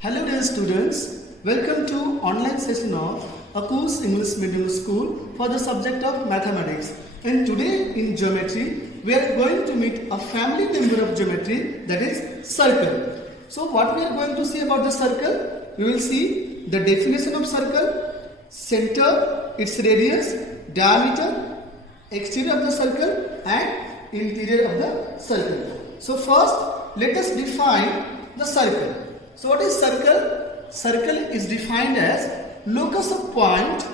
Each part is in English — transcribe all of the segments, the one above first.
Hello dear students, welcome to online session of Akus English Medium School for the subject of mathematics. And today in geometry, we are going to meet a family member of geometry, that is circle. So what we are going to see about the circle? We will see the definition of circle, center, its radius, diameter, exterior of the circle and interior of the circle. So first, let us define the circle. So what is circle? Circle is defined as locus of point.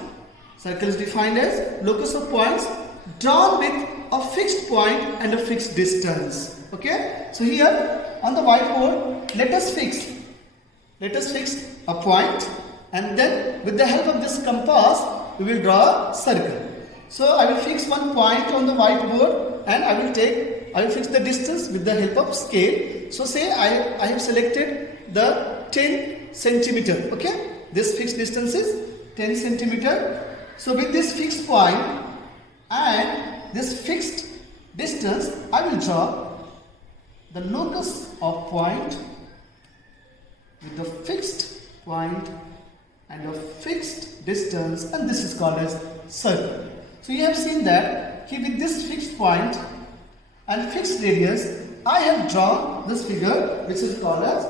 Circle is defined as locus of points drawn with a fixed point and a fixed distance. Okay. So here on the whiteboard, let us fix a point, and then with the help of this compass, we will draw a circle. So I will fix one point on the whiteboard, and I will fix the distance with the help of scale. So say I have selected the 10 centimeter. Okay, this fixed distance is 10 centimeter. So with this fixed point and this fixed distance, I will draw the locus of point with the fixed point and a fixed distance, and this is called as circle. So you have seen that with this fixed point and fixed radius, I have drawn this figure which is called as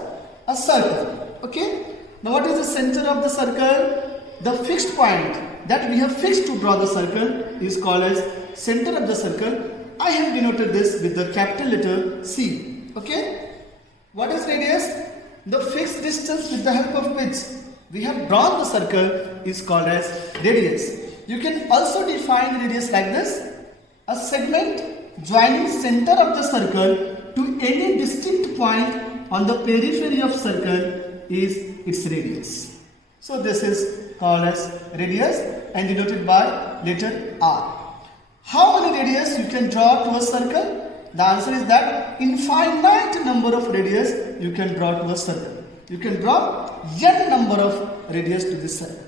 a circle. Okay. Now what is the center of the circle? The fixed point that we have fixed to draw the circle is called as center of the circle. I have denoted this with the capital letter C. Okay. What is radius? The fixed distance with the help of which we have drawn the circle is called as radius. You can also define radius like this: a segment joining center of the circle to any distinct point on the periphery of circle is its radius. So this is called as radius and denoted by letter R. How many radius you can draw to a circle? The answer is that infinite number of radius you can draw to a circle. You can draw n number of radius to this circle.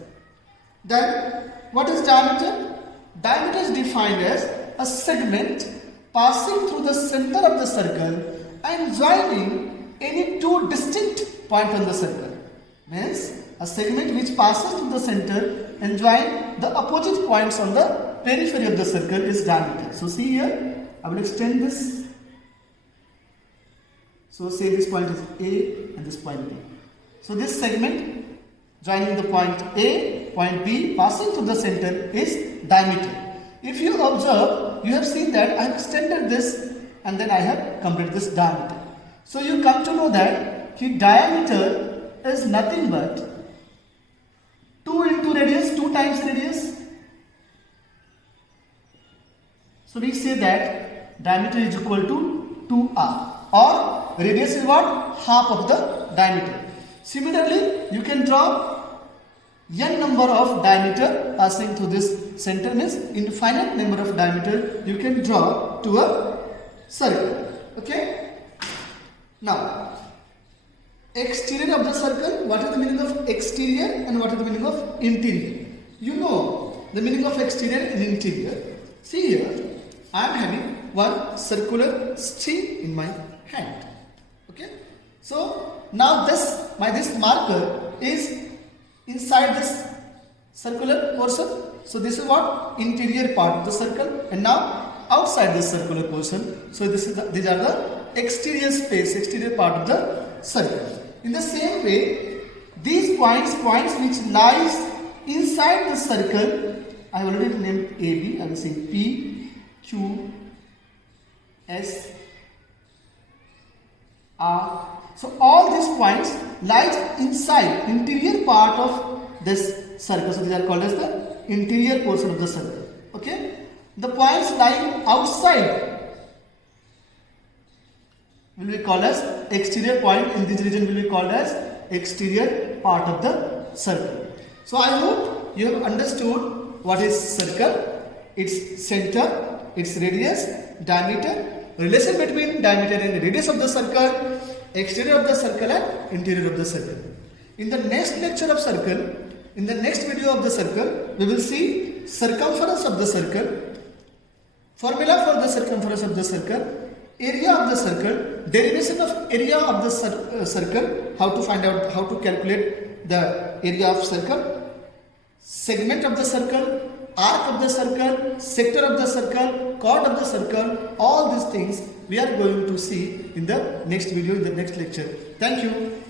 Then what is diameter? Diameter is defined as a segment passing through the center of the circle and joining any two distinct points on the circle. Means a segment which passes through the center and join the opposite points on the periphery of the circle is diameter. So see here, I will extend this. So say this point is A and this point B. So this segment joining the point A, point B, passing through the center is diameter. If you observe, you have seen that I have extended this and then I have completed this diameter. So you come to know that the diameter is nothing but 2 into radius, 2 times radius. So we say that diameter is equal to 2r, or radius is what? Half of the diameter. Similarly, you can draw n number of diameter passing through this center, means infinite number of diameter you can draw to a circle. Okay. Now, exterior of the circle. What is the meaning of exterior and what is the meaning of interior? You know the meaning of exterior and interior. See here, I am having one circular string in my hand. Okay. So now this marker is inside this circular portion. So this is what? Interior part of the circle, and now outside this circular portion. So these are the exterior space, exterior part of the circle. In the same way, these points which lies inside the circle, I have already named AB. I will say P, Q, S, R. So all these points lie inside interior part of this circle. So these are called as the interior portion of the circle. Okay. The points lying outside will be called as exterior point. In this region will be called as exterior part of the circle. So I hope you have understood what is circle, its center, its radius, diameter, relation between diameter and radius of the circle, exterior of the circle and interior of the circle. In the next lecture of circle, in the next video of the circle, we will see circumference of the circle, formula for the circumference of the circle, area of the circle, derivation of area of the circle, how to find out, how to calculate the area of circle, segment of the circle, arc of the circle, sector of the circle, chord of the circle, all these things we are going to see in the next video, in the next lecture. Thank you.